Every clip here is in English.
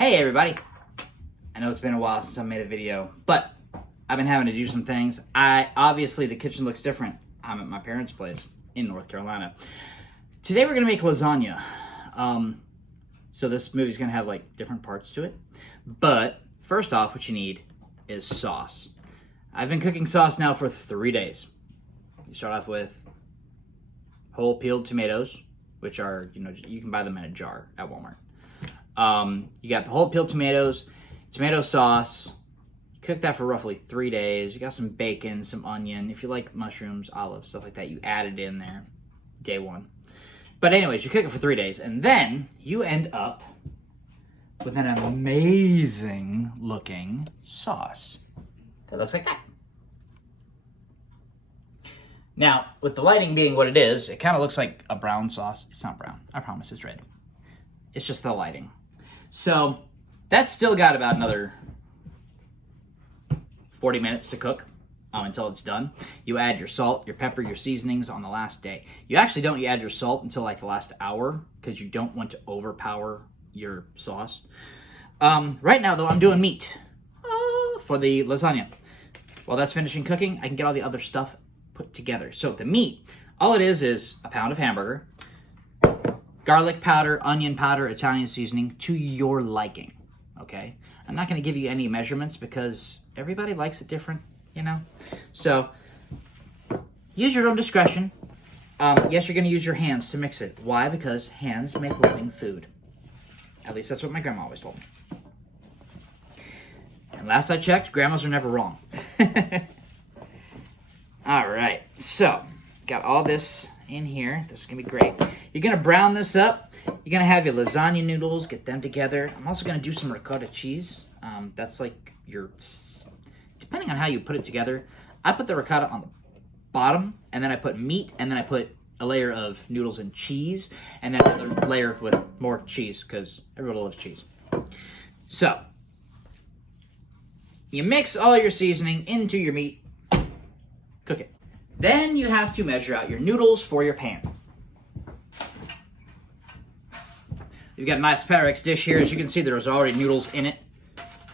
Hey everybody! I know it's been a while since I made a video, but I've been having to do some things. Obviously the kitchen looks different. I'm at my parents' place in North Carolina. Today we're gonna make lasagna. So this movie's gonna have like different parts to it. But first off, what you need is sauce. I've been cooking sauce now for 3 days. You start off with whole peeled tomatoes, which are, you can buy them in a jar at Walmart. You got the whole peeled tomatoes, tomato sauce. You cook that for roughly 3 days. You got some bacon, some onion. If you like mushrooms, olives, stuff like that, you add it in there day one. But anyways, you cook it for 3 days, and then you end up with an amazing looking sauce that looks like that. Now, with the lighting being what it is, it kind of looks like a brown sauce. It's not brown. I promise it's red. It's just the lighting. So that's still got about another 40 minutes to cook until it's done. You add your salt, your pepper, your seasonings on the last day. You actually don't add your salt until like the last hour because you don't want to overpower your sauce. Right now, though, I'm doing meat for the lasagna. While that's finishing cooking, I can get all the other stuff put together. So the meat, all it is a pound of hamburger, garlic powder, onion powder, Italian seasoning to your liking, okay? I'm not going to give you any measurements because everybody likes it different, So use your own discretion. Yes, you're going to use your hands to mix it. Why? Because hands make living food. At least that's what my grandma always told me. And last I checked, grandmas are never wrong. All right, so got all this in here. This is going to be great. You're going to brown this up. You're going to have your lasagna noodles, get them together. I'm also going to do some ricotta cheese. That's like depending on how you put it together. I put the ricotta on the bottom, and then I put meat, and then I put a layer of noodles and cheese, and then another layer with more cheese, because everybody loves cheese. So, you mix all your seasoning into your meat, cook it. Then you have to measure out your noodles for your pan. You've got a nice Pyrex dish here. As you can see, there's already noodles in it,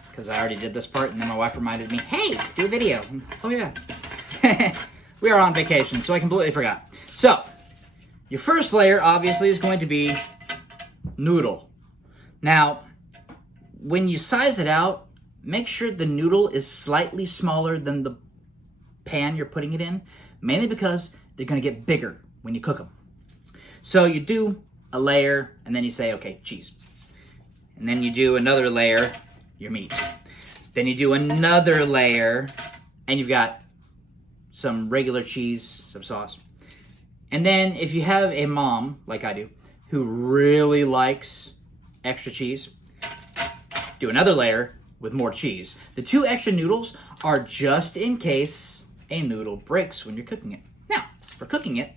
because I already did this part, and then my wife reminded me, hey, do a video. Oh yeah. We are on vacation, so I completely forgot. So, your first layer, obviously, is going to be noodle. Now, when you size it out, make sure the noodle is slightly smaller than the pan you're putting it in, mainly because they're going to get bigger when you cook them. So you do a layer, and then you say, okay, cheese. And then you do another layer, your meat. Then you do another layer, and you've got some regular cheese, some sauce. And then if you have a mom, like I do, who really likes extra cheese, do another layer with more cheese. The 2 extra noodles are just in case a noodle breaks when you're cooking it. Now, for cooking it,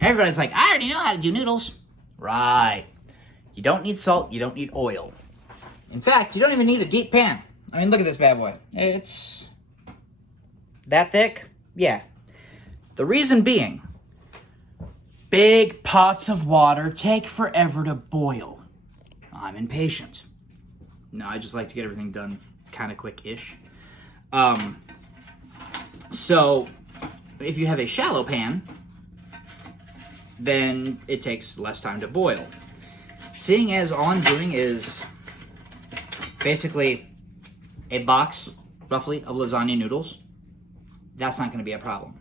everybody's like, I already know how to do noodles. Right. You don't need salt, you don't need oil. In fact, you don't even need a deep pan. I mean, look at this bad boy. It's that thick? Yeah. The reason being, big pots of water take forever to boil. I'm impatient. No, I just like to get everything done kind of quick-ish. So, if you have a shallow pan, then it takes less time to boil. Seeing as all I'm doing is basically a box, roughly, of lasagna noodles, that's not going to be a problem.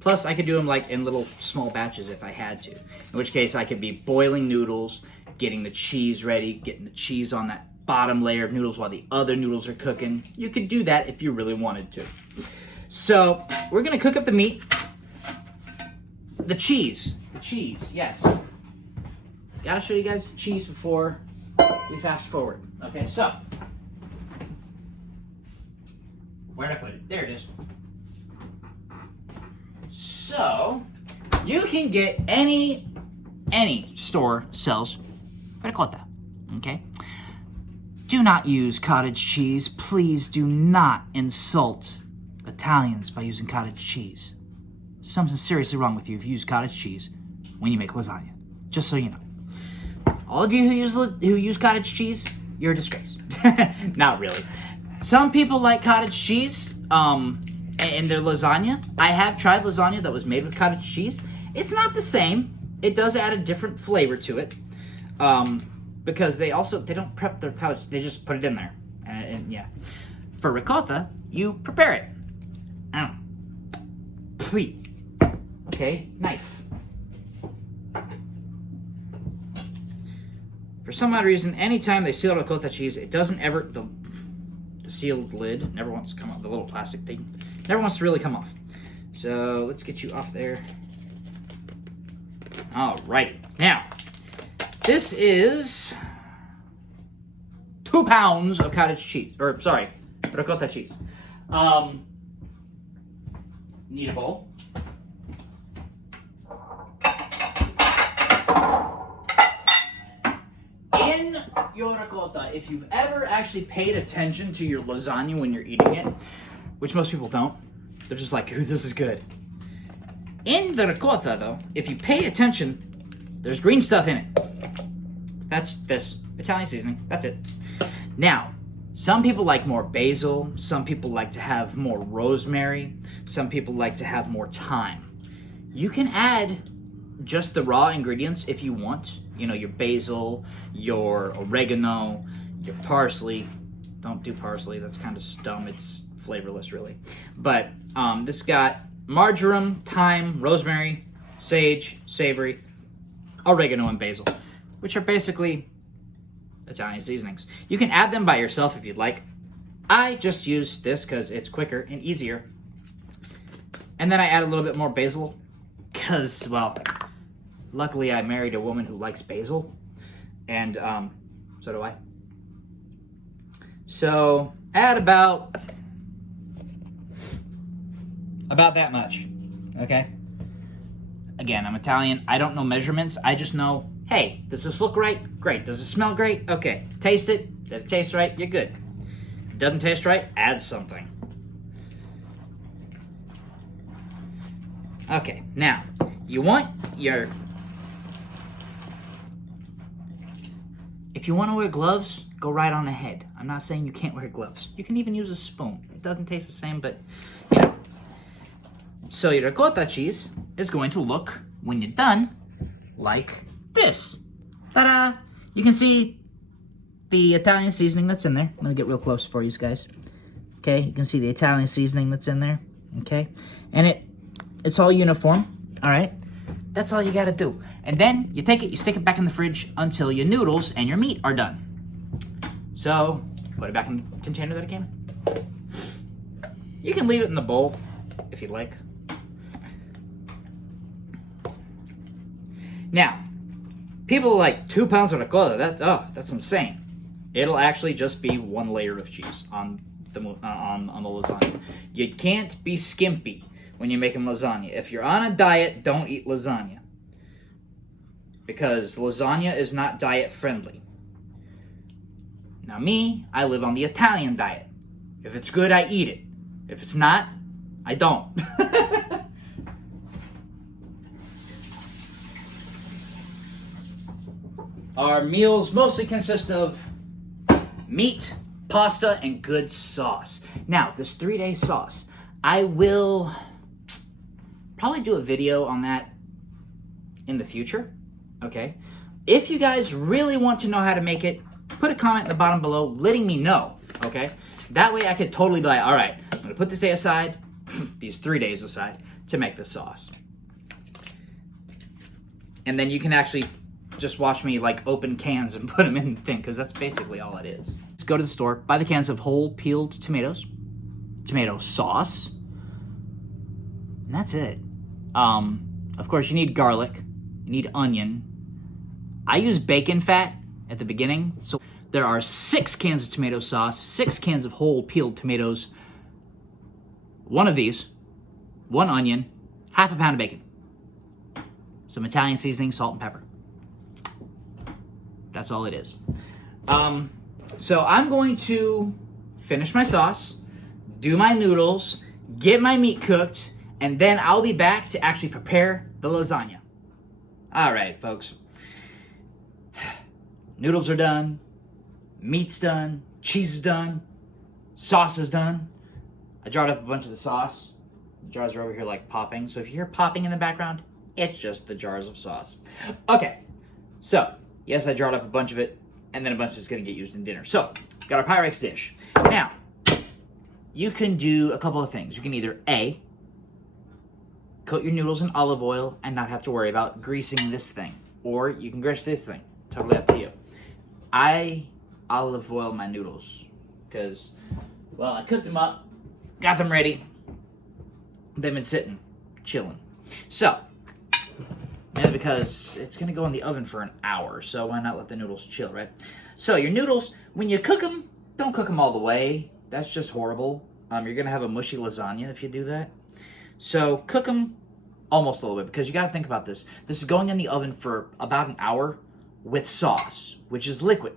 Plus, I could do them like in little small batches if I had to. In which case, I could be boiling noodles, getting the cheese ready, getting the cheese on that bottom layer of noodles while the other noodles are cooking. You could do that if you really wanted to. So, we're going to cook up the meat. The cheese, yes. Gotta show you guys the cheese before we fast forward. Okay, so. Where'd I put it? There it is. So, you can get any store sells ricotta, okay? Do not use cottage cheese. Please do not insult Italians by using cottage cheese. Something's seriously wrong with you if you use cottage cheese when you make lasagna. Just so you know. All of you who use cottage cheese, you're a disgrace. Not really. Some people like cottage cheese in their lasagna. I have tried lasagna that was made with cottage cheese. It's not the same. It does add a different flavor to it. Because they don't prep their cottage, they just put it in there. And yeah. For ricotta, you prepare it. Okay, knife. For some odd reason, anytime they seal ricotta cheese, it doesn't ever, the sealed lid never wants to come off, the little plastic thing, never wants to really come off. So let's get you off there. Alrighty. Now, this is 2 pounds of cottage cheese, or sorry, ricotta cheese. Need a bowl. In your ricotta, if you've ever actually paid attention to your lasagna when you're eating it, which most people don't, they're just like, ooh, this is good. In the ricotta, though, if you pay attention, there's green stuff in it. That's this. Italian seasoning. That's it. Now, some people like more basil. Some people like to have more rosemary. Some people like to have more thyme. You can add just the raw ingredients if you want. You know, your basil, your oregano, your parsley. Don't do parsley. That's kind of dumb. It's flavorless, really. But this got marjoram, thyme, rosemary, sage, savory, oregano, and basil, which are basically Italian seasonings. You can add them by yourself if you'd like. I just use this because it's quicker and easier. And then I add a little bit more basil because, well, luckily I married a woman who likes basil. And so do I. So add about that much, okay? Again, I'm Italian. I don't know measurements. I just know, hey, does this look right? Great. Does it smell great? Okay. Taste it. Does it taste right? You're good. If it doesn't taste right, add something. Okay, now, you want your... If you want to wear gloves, go right on ahead. I'm not saying you can't wear gloves. You can even use a spoon. It doesn't taste the same, but, you know. So your ricotta cheese is going to look, when you're done, like this. Ta-da! You can see the Italian seasoning that's in there. Let me get real close for you guys. Okay, you can see the Italian seasoning that's in there. Okay, and it's all uniform. All right, that's all you got to do. And then you take it, you stick it back in the fridge until your noodles and your meat are done. So put it back in the container that it came in. You can leave it in the bowl if you'd like. Now, people are like 2 pounds of ricotta. That's insane. It'll actually just be 1 layer of cheese on the lasagna. You can't be skimpy when you're making lasagna. If you're on a diet, don't eat lasagna, because lasagna is not diet friendly. Now me, I live on the Italian diet. If it's good, I eat it. If it's not, I don't. Our meals mostly consist of meat, pasta, and good sauce. Now, this 3-day sauce, I will probably do a video on that in the future, okay? If you guys really want to know how to make it, put a comment in the bottom below letting me know, okay? That way I could totally be like, all right, I'm gonna put this day aside, these 3 days aside, to make the sauce. And then you can actually just watch me like open cans and put them in the thing, because that's basically all it is. Just go to the store, buy the cans of whole peeled tomatoes, tomato sauce, and that's it. Of course, you need garlic, you need onion. I use bacon fat at the beginning, so there are 6 cans of tomato sauce, 6 cans of whole peeled tomatoes, 1 of these, 1 onion, half a pound of bacon, some Italian seasoning, salt and pepper. That's all it is. So I'm going to finish my sauce, do my noodles, get my meat cooked, and then I'll be back to actually prepare the lasagna. All right, folks. Noodles are done. Meat's done. Cheese is done. Sauce is done. I jarred up a bunch of the sauce. The jars are over here like popping. So if you hear popping in the background, it's just the jars of sauce. Okay, so yes, I jarred up a bunch of it, and then a bunch is going to get used in dinner. So, got our Pyrex dish. Now, you can do a couple of things. You can either A, coat your noodles in olive oil and not have to worry about greasing this thing. Or you can grease this thing. Totally up to you. I olive oil my noodles because, well, I cooked them up, got them ready, they've been sitting, chilling. So, mainly because it's going to go in the oven for an hour, so why not let the noodles chill, right? So your noodles, when you cook them, don't cook them all the way. That's just horrible. You're going to have a mushy lasagna if you do that. So cook them almost all the way, because you got to think about this. This is going in the oven for about an hour with sauce, which is liquid.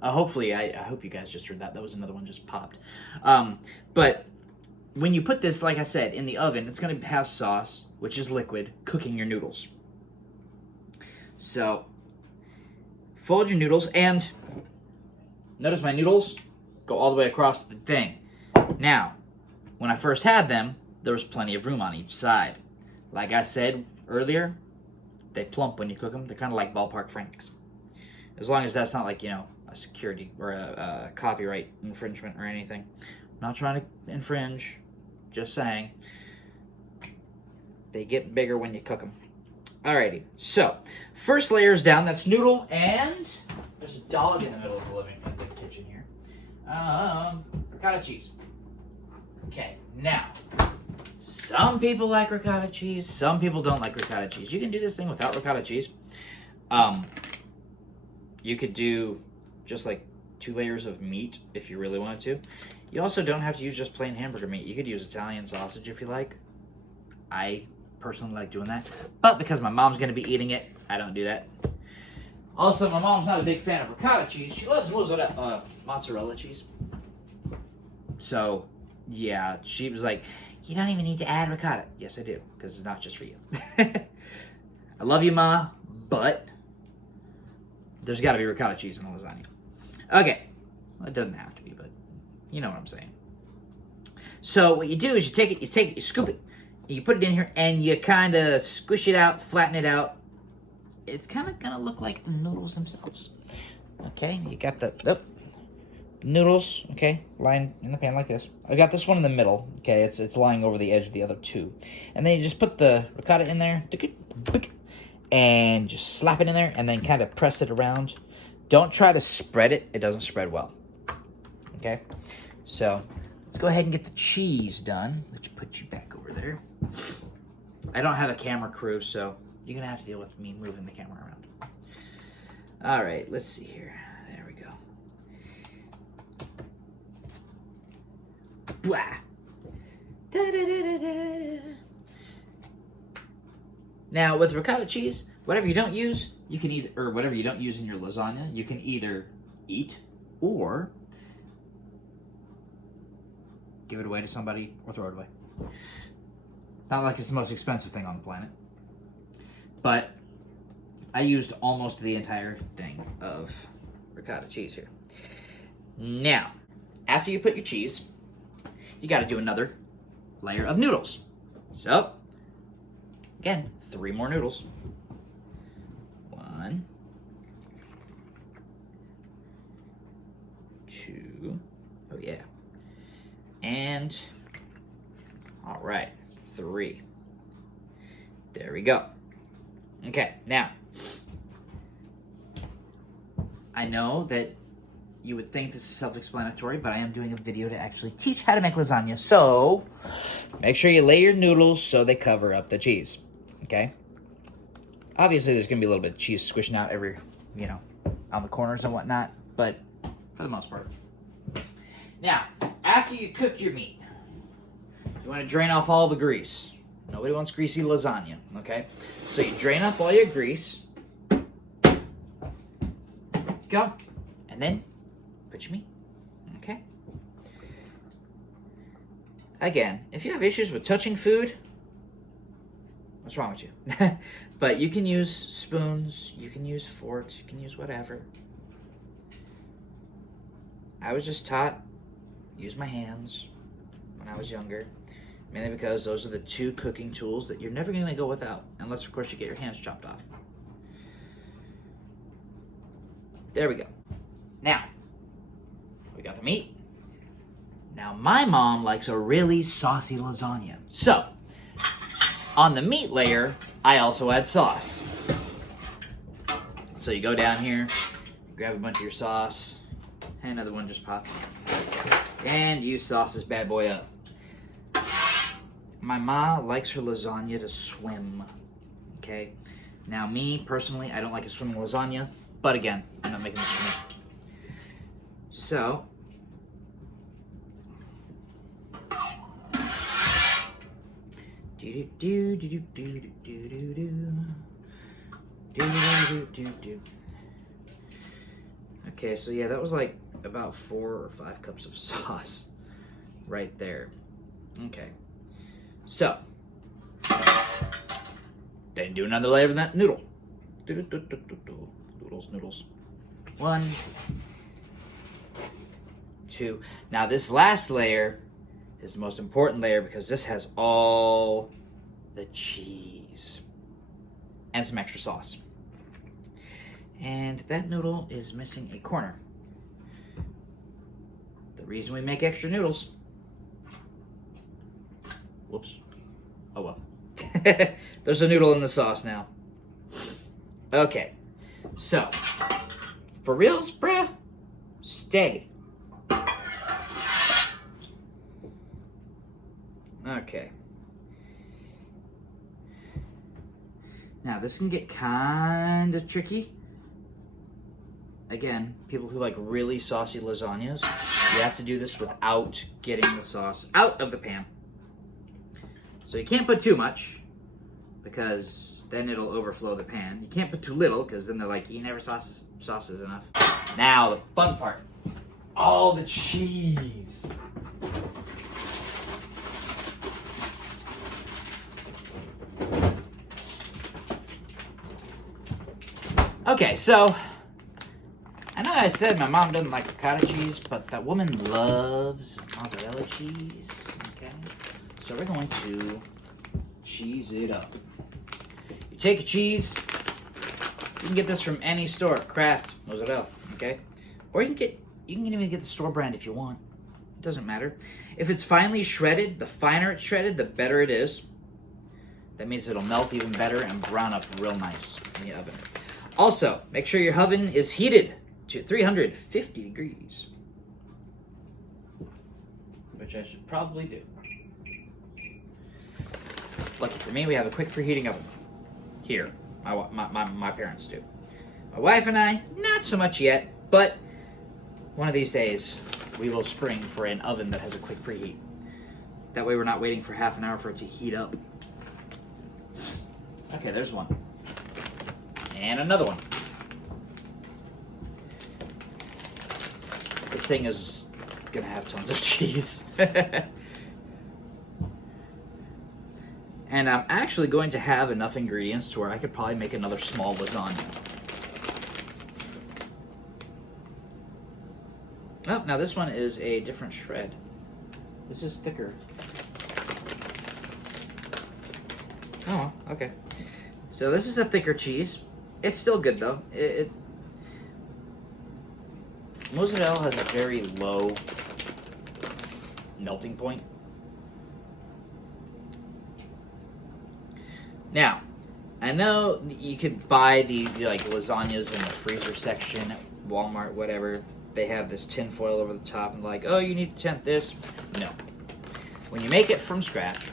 Hopefully, I hope you guys just heard that. That was another one just popped. But when you put this, like I said, in the oven, it's going to have sauce, which is liquid, cooking your noodles. So, fold your noodles, and notice my noodles go all the way across the thing. Now, when I first had them, there was plenty of room on each side. Like I said earlier, they plump when you cook them. They're kind of like ballpark franks. As long as that's not like, a security or a copyright infringement or anything. I'm not trying to infringe, just saying. They get bigger when you cook them. Alrighty, so first layer is down. That's noodle, and there's a dog in the middle of the kitchen here. Ricotta cheese. Okay, now some people like ricotta cheese. Some people don't like ricotta cheese. You can do this thing without ricotta cheese. You could do just like 2 layers of meat if you really wanted to. You also don't have to use just plain hamburger meat. You could use Italian sausage if you like. I personally like doing that, but because my mom's going to be eating it, I don't do that. Also, my mom's not a big fan of ricotta cheese. She loves mozzarella cheese. So, yeah, she was like, you don't even need to add ricotta. Yes, I do, because it's not just for you. I love you, Ma, but there's got to be ricotta cheese in the lasagna. Okay, well, it doesn't have to be, but you know what I'm saying. So what you do is you take it, you scoop it, you put it in here, and you kind of squish it out, flatten it out. It's kind of going to look like the noodles themselves. Okay, you got the noodles, okay, lying in the pan like this. I got this one in the middle, okay, it's lying over the edge of the other 2. And then you just put the ricotta in there, and just slap it in there, and then kind of press it around. Don't try to spread it. It doesn't spread well. Okay? So, let's go ahead and get the cheese done. Let's put you back over there. I don't have a camera crew, so you're going to have to deal with me moving the camera around. All right, let's see here. There we go. Blah. Now, with ricotta cheese, whatever you don't use, you can either, or whatever you don't use in your lasagna, you can either eat or give it away to somebody or throw it away. Not like it's the most expensive thing on the planet. But I used almost the entire thing of ricotta cheese here. Now, after you put your cheese, you got to do another layer of noodles. So, again, 3 more noodles. 1, 2, oh yeah, and all right, 3. There we go. Okay, now, I know that you would think this is self-explanatory, but I am doing a video to actually teach how to make lasagna, so make sure you lay your noodles so they cover up the cheese, okay? Obviously, there's going to be a little bit of cheese squishing out every, on the corners and whatnot, but for the most part. Now, after you cook your meat, you want to drain off all the grease. Nobody wants greasy lasagna, okay? So you drain off all your grease. Go. And then put your meat, okay? Again, if you have issues with touching food, What's wrong with you? But you can use spoons, you can use forks, you can use whatever. I was just taught use my hands when I was younger, mainly because those are the two cooking tools that you're never going to go without, unless of course you get your hands chopped off. There we go. Now, we got the meat. Now my mom likes a really saucy lasagna. So, on the meat layer, I also add sauce. So you go down here, grab a bunch of your sauce, and another one just popped. And you sauce this bad boy up. My ma likes her lasagna to swim, okay? Now me, personally, I don't like a swimming lasagna, but again, I'm not making this for me. So, okay, so yeah, that was like about 4 or 5 cups of sauce right there. Okay, so then do another layer of that noodle. Noodles. 1, 2. Now this last layer is the most important layer because this has all the cheese and some extra sauce. And that noodle is missing a corner. The reason we make extra noodles. Whoops. Oh well. There's a noodle in the sauce now. Okay. So, for reals, bruh, stay. Okay. Now, this can get kind of tricky. Again, people who like really saucy lasagnas, you have to do this without getting the sauce out of the pan. So you can't put too much, because then it'll overflow the pan. You can't put too little, because then they're like, you never sauces enough. Now, the fun part. All the cheese. Okay, so I know I said my mom doesn't like ricotta cheese, but that woman loves mozzarella cheese. Okay, so we're going to cheese it up. You take a cheese. You can get this from any store, Kraft mozzarella. Okay, or you can even get the store brand if you want. It doesn't matter. If it's finely shredded, the finer it's shredded, the better it is. That means it'll melt even better and brown up real nice in the oven. Also, make sure your oven is heated to 350 degrees. Which I should probably do. Lucky for me, we have a quick preheating oven. Here, my parents do. My wife and I, not so much yet, but one of these days, we will spring for an oven that has a quick preheat. That way we're not waiting for half an hour for it to heat up. Okay, there's one. And another one. This thing is gonna have tons of cheese. And I'm actually going to have enough ingredients to where I could probably make another small lasagna. Oh, now this one is a different shred. This is thicker. Oh, okay. So this is a thicker cheese. It's still good though. Mozzarella has a very low melting point. Now, I know you could buy the like lasagnas in the freezer section at Walmart, whatever. They have this tin foil over the top and like, oh, you need to tent this. No. When you make it from scratch,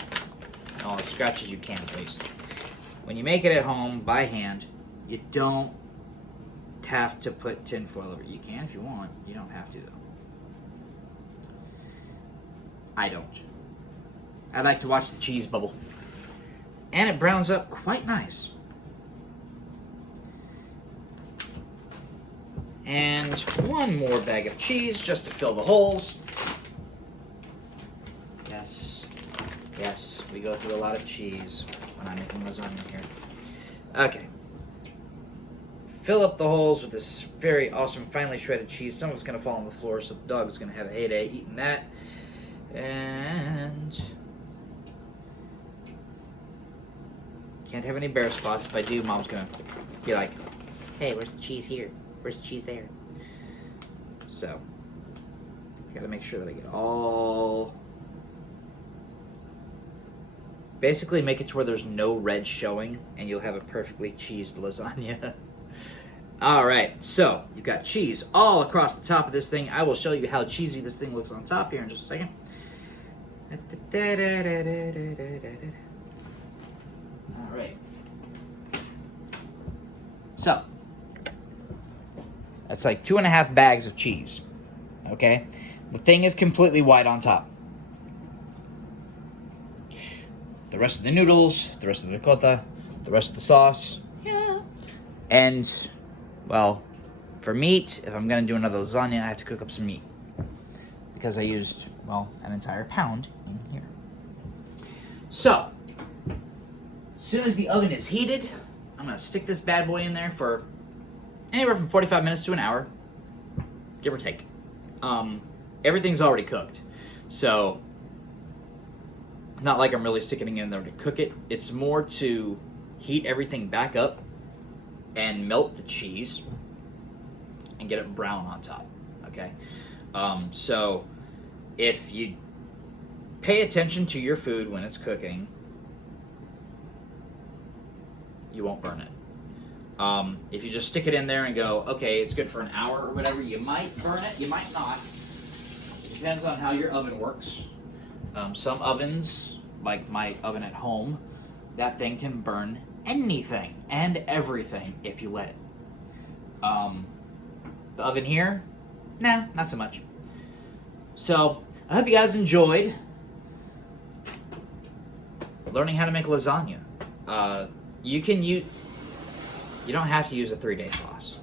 all as scratch as you can, please. When you make it at home by hand, you don't have to put tin foil over it. You can if you want. You don't have to, though. I don't. I like to watch the cheese bubble. And it browns up quite nice. And one more bag of cheese just to fill the holes. Yes. Yes, we go through a lot of cheese. when I'm making lasagna here. Okay. Fill up the holes with this very awesome finely shredded cheese. Some of it's going to fall on the floor, so the dog is going to have a heyday eating that. And can't have any bare spots. If I do, Mom's going to be like, hey, where's the cheese here? Where's the cheese there? So, I got to make sure that I get all... Basically make it to where there's no red showing, and you'll have a perfectly cheesed lasagna. Alright, so you've got cheese all across the top of this thing. I will show you how cheesy this thing looks on top here in just a second. Alright. So, that's like 2.5 bags of cheese. Okay? The thing is completely white on top. The rest of the noodles, the rest of the ricotta, the rest of the sauce. Yeah. And... well, for meat, if I'm going to do another lasagna, I have to cook up some meat. Because I used, well, an entire pound in here. So, as soon as the oven is heated, I'm going to stick this bad boy in there for anywhere from 45 minutes to an hour. Give or take. Everything's already cooked. So, not like I'm really sticking it in there to cook it. It's more to heat everything back up and melt the cheese and get it brown on top, okay? So if you pay attention to your food when it's cooking, you won't burn it. If you just stick it in there and go, okay, it's good for an hour or whatever, you might burn it, you might not. It depends on how your oven works. Some ovens, like my oven at home, that thing can burn anything and everything if you let it. The oven here, nah, not so much. So, I hope you guys enjoyed learning how to make lasagna. You don't have to use a 3-day sauce.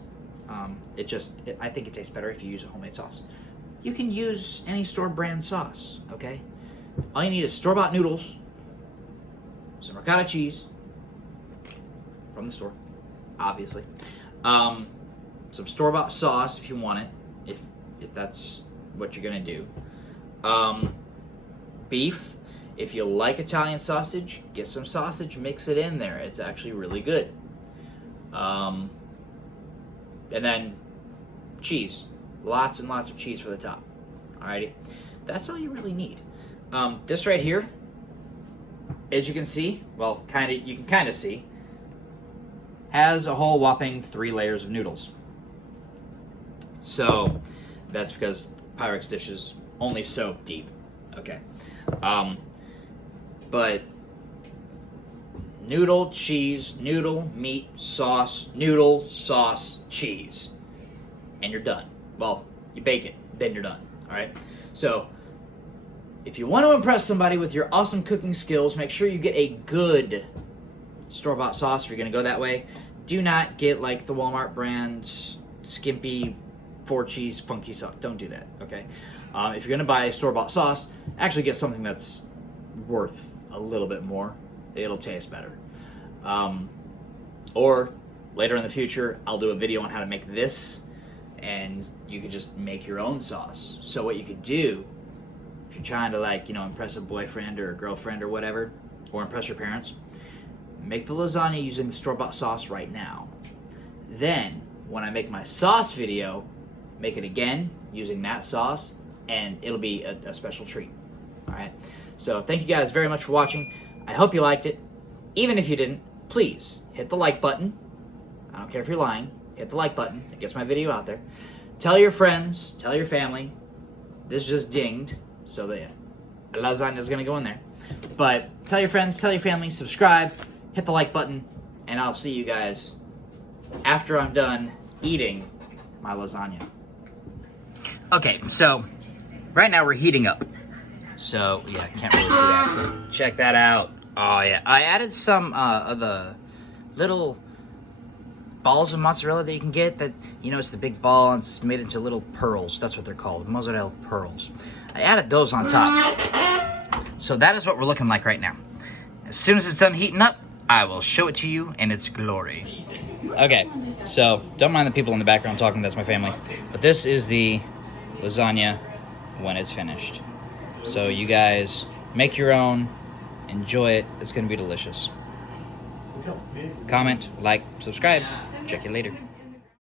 I think it tastes better if you use a homemade sauce. You can use any store brand sauce, okay? All you need is store-bought noodles, some ricotta cheese, from the store, obviously. Some store-bought sauce if you want it, if that's what you're gonna do. Beef, if you like Italian sausage, get some sausage, mix it in there. It's actually really good. And then cheese, lots and lots of cheese for the top. Alrighty, that's all you really need. This right here, as you can see, well, you can kind of see, has a whole whopping 3 layers of noodles. So that's because Pyrex dish is only so deep. Okay. But noodle, cheese, noodle, meat, sauce, noodle, sauce, cheese. And you're done. Well, you bake it, then you're done. Alright? So, if you want to impress somebody with your awesome cooking skills, make sure you get a good store-bought sauce if you're going to go that way. Do not get like the Walmart brand skimpy 4-cheese funky sauce. Don't do that, okay? If you're going to buy a store-bought sauce, actually get something that's worth a little bit more. It'll taste better. Or later in the future, I'll do a video on how to make this, and you could just make your own sauce. So what you could do, if you're trying to impress a boyfriend or a girlfriend or whatever, or impress your parents, make the lasagna using the store-bought sauce right now. Then, when I make my sauce video, make it again using that sauce, and it'll be a special treat. Alright? So, thank you guys very much for watching. I hope you liked it. Even if you didn't, please hit the like button. I don't care if you're lying. Hit the like button. It gets my video out there. Tell your friends, tell your family. This just dinged, so the lasagna is going to go in there. But tell your friends, tell your family, subscribe, hit the like button, and I'll see you guys after I'm done eating my lasagna. Okay, so right now we're heating up. So, yeah, can't really do that. Check that out. Oh, yeah. I added some of the little balls of mozzarella that you can get that, it's the big ball and it's made into little pearls. That's what they're called, mozzarella pearls. I added those on top. So that is what we're looking like right now. As soon as it's done heating up, I will show it to you in its glory. Okay, so don't mind the people in the background talking, that's my family. But this is the lasagna when it's finished. So you guys make your own, enjoy it, it's gonna be delicious. Comment, like, subscribe, check you later.